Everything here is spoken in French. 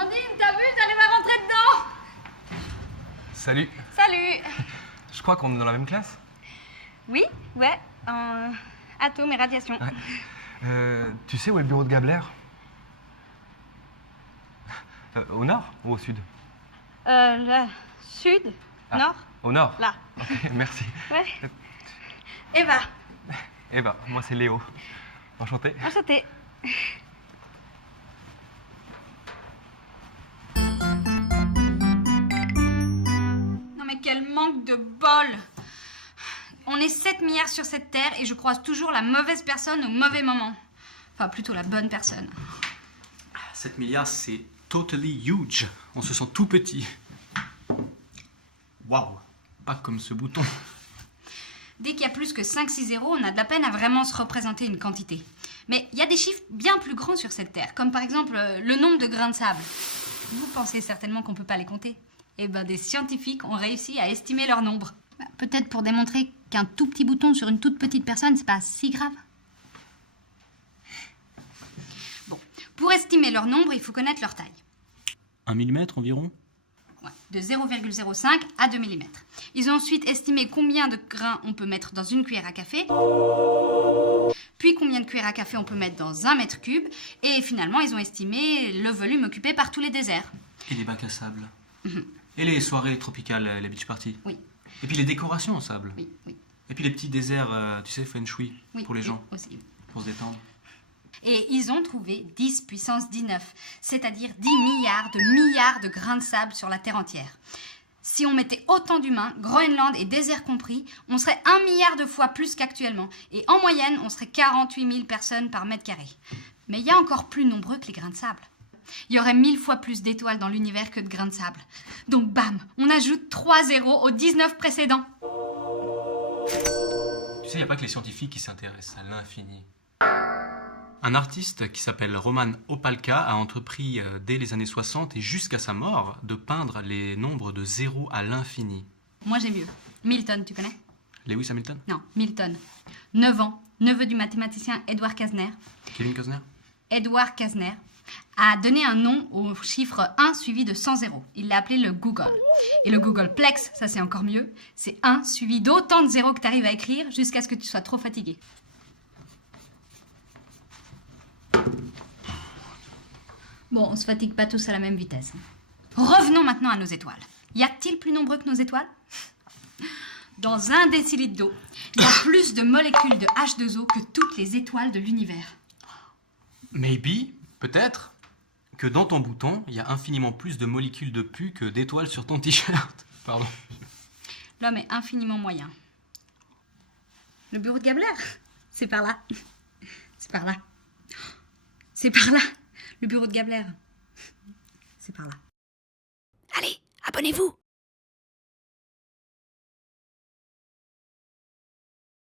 Amandine, t'as vu, j'arrive à rentrer dedans. Salut. Salut. Je crois qu'on est dans la même classe. Oui, ouais, en atomes et radiation. Ouais. Tu sais où est le bureau de Gabler? Au nord ou au sud? Le sud, nord, Au nord. là. Ok, merci. Ouais. Eva, Eh ben, moi c'est Léo. Enchanté. enchantée. Non mais quel manque de bol. On est 7 milliards sur cette terre et je croise toujours la mauvaise personne au mauvais moment. Enfin, plutôt la bonne personne. 7 milliards, c'est totally huge. On se sent tout petit. Waouh, pas comme ce bouton. Dès qu'il y a plus que 5-6 zéros, on a de la peine à vraiment se représenter une quantité. Mais il y a des chiffres bien plus grands sur cette terre, comme par exemple le nombre de grains de sable. Vous pensez certainement qu'on ne peut pas les compter. Eh bien, des scientifiques ont réussi à estimer leur nombre. Peut-être pour démontrer qu'un tout petit bouton sur une toute petite personne, c'est pas si grave. Bon, pour estimer leur nombre, il faut connaître leur taille. 1 millimètre environ? Ouais, de 0,05 à 2 mm. Ils ont ensuite estimé combien de grains on peut mettre dans une cuillère à café, puis combien de cuillères à café on peut mettre dans 1 mètre cube, et finalement ils ont estimé le volume occupé par tous les déserts. Et les bacs à sable. Et les soirées tropicales, les beach parties. Oui, Et puis les décorations en sable. oui, oui. Et puis les petits déserts, tu sais, feng shui, Oui, pour les oui, gens, aussi. pour se détendre. Et ils ont trouvé 10 puissance 19, c'est-à-dire 10 milliards de grains de sable sur la Terre entière. Si on mettait autant d'humains, Groenland et désert compris, on serait 1 milliard de fois plus qu'actuellement. Et en moyenne, on serait 48 000 personnes par mètre carré. Mais il y a encore plus nombreux que les grains de sable. Il y aurait 1000 fois plus d'étoiles dans l'univers que de grains de sable. Donc bam, on ajoute 3 zéros aux 19 précédents. Tu sais, il n'y a pas que les scientifiques qui s'intéressent à l'infini. Un artiste qui s'appelle Roman Opalka a entrepris dès les années 60 et jusqu'à sa mort de peindre les nombres de 0 à l'infini. Moi j'ai mieux. Milton, tu connais? Lewis Hamilton? Non, Milton. 9 ans, neveu du mathématicien Edward Kastner. Kevin Costner? Edward Kastner a donné un nom au chiffre 1 suivi de 100 zéros. Il l'a appelé le Google. Et le Googleplex, ça c'est encore mieux, c'est 1 suivi d'autant de zéros que tu arrives à écrire jusqu'à ce que tu sois trop fatigué. Bon, on se fatigue pas tous à la même vitesse. Revenons maintenant à nos étoiles. Y a-t-il plus nombreux que nos étoiles? Dans 1 décilitre d'eau, il y a plus de molécules de H2O que toutes les étoiles de l'univers. Maybe, peut-être, que dans ton bouton, il y a infiniment plus de molécules de pu que d'étoiles sur ton t-shirt. Pardon. L'homme est infiniment moyen. Le bureau de Gabler? C'est par là. C'est par là. C'est par là. Le bureau de Gabler. C'est par là. Allez, abonnez-vous!